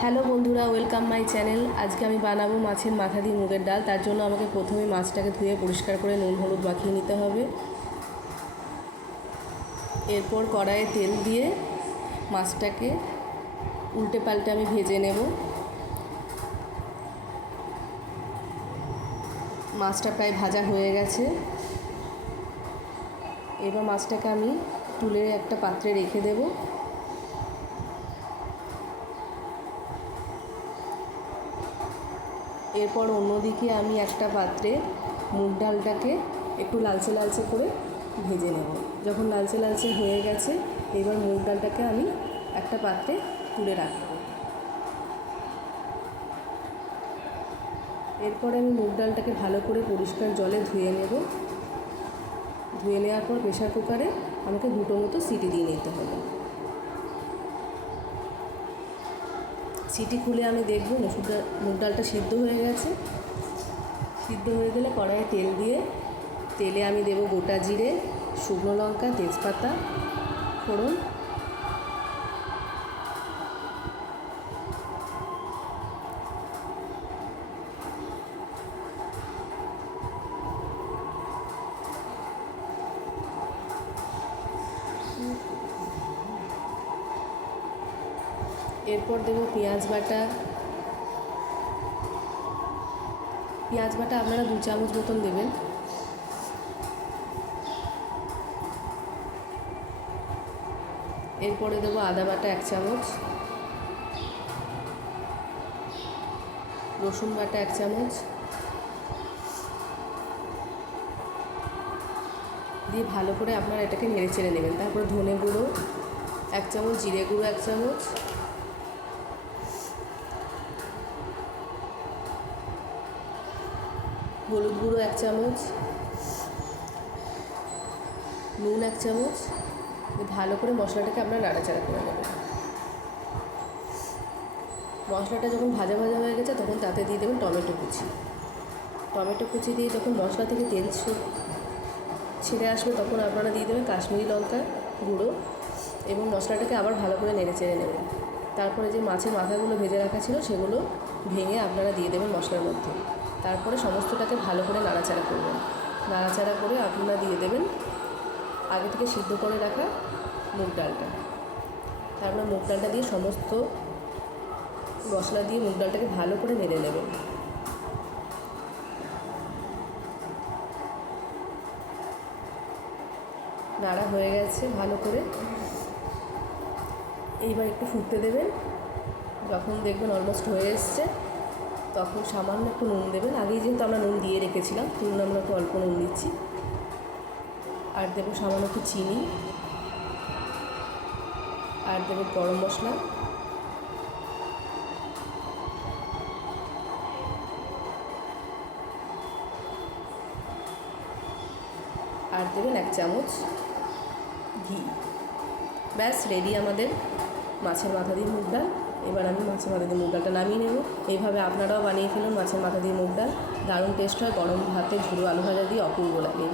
Hello বন্ধুরা, welcome my channel. আজকে আমি বানাবো মাছের মাথা দিয়ে মুগের ডাল। তার জন্য আমাকে প্রথমে মাছটাকে ধুয়ে পরিষ্কার করে নুন হলুদ মাখিয়ে নিতে হবে। এরপর কড়াইয়ে তেল দিয়ে মাছটাকে উল্টে পাল্টে আমি ভেজে নেব। মাছটা প্রায় ভাজা হয়ে গেছে। এবার মাছটাকে আমি তুলে একটা পাত্রে রেখে দেব। এরপর অন্যদিকে আমি একটা পাত্রে মুগ ডালটাকে একটু লালচে লালচে করে ভেজে নেব। যখন লালচে লালচে হয়ে গেছে, এবার মুগ ডালটাকে আমি একটা পাত্রে তুলে রাখব। এরপরে আমি মুগ ডালটাকে ভালো করে পরিষ্কার জলে ধুয়ে নেব। ধুয়ে নেওয়ার পর প্রেশার কুকারে আমাকে 2টো মতো সিটি দিয়ে নিতে হবে। সিটি খুলে আমি দেখব মুগ ডালটা সিদ্ধ হয়ে গেছে। সিদ্ধ হয়ে গেলে কড়াইয়ে তেল দিয়ে তেলে আমি দেব গোটা জিরে, শুকনো লঙ্কা, তেজপাতা ফোড়ন। এরপর দেব পেঁয়াজ বাটা। পেঁয়াজ বাটা আপনারা 2 চামচ মতন দেবেন। এরপরে দেবো আদা বাটা 1 চামচ, রসুন বাটা 1 চামচ দিয়ে ভালো করে আপনারা এটাকে নেড়ে চেড়ে নেবেন। তারপর ধনে গুঁড়ো 1 চামচ, জিরে গুঁড়ো 1 চামচ, হলুদ গুঁড়ো 1 চামচ, নুন 1 চামচ। ভালো করে মশলাটাকে আপনারা নাড়াচাড়া করে নেবেন। মশলাটা যখন ভাজা ভাজা হয়ে গেছে, তখন তাতে দিয়ে দেবেন টমেটো কুচি। টমেটো কুচি দিয়ে যখন মশলা থেকে তেল ছেড়ে আসবে, তখন আপনারা দিয়ে দেবেন কাশ্মীরি লঙ্কা গুঁড়ো এবং মশলাটাকে আবার ভালো করে নেড়ে চেড়ে নেবেন। তারপরে যে মাছের মাথাগুলো ভেজে রাখা ছিল, সেগুলো ভেঙে আপনারা দিয়ে দেবেন মশলার মধ্যে। তারপরে সমস্তটাকে ভালো করে নাড়াচাড়া করবেন। নাড়াচাড়া করে আপনারা দিয়ে দেবেন আগে থেকে সিদ্ধ করে রাখা মুগ ডালটা। তারপরে মুগ ডালটা দিয়ে সমস্ত মশলা দিয়ে মুগ ডালটাকে ভালো করে নেড়ে নেবেন। নাড়া হয়ে গেছে ভালো করে। এইবার একটু ফুটতে দেবেন। যখন দেখবেন অলমোস্ট হয়ে এসছে, তখন সামান্য একটু নুন দেবেন। আগেই যেহেতু আমরা নুন দিয়ে রেখেছিলাম, নুন আমরা একটু অল্প নুন দিচ্ছি। আর দেবো সামান্য একটু চিনি, আর দেবো গরম মশলা, আর দেবেন 1 চামচ ঘি। ব্যাস রেডি আমাদের মাছের মাথা দিয়ে মুগ ডাল। এবার আমি মাছের মাথা দিয়ে মুগ ডালটা নামিয়ে নেব। এইভাবে আপনারাও বানিয়ে ফেলুন মাছের মাথা দিয়ে মুগ ডাল। দারুণ টেস্ট হয়। গরম ভাতে ঝুড়ো আলু ভাজা দিয়ে অপূর্ব লাগে।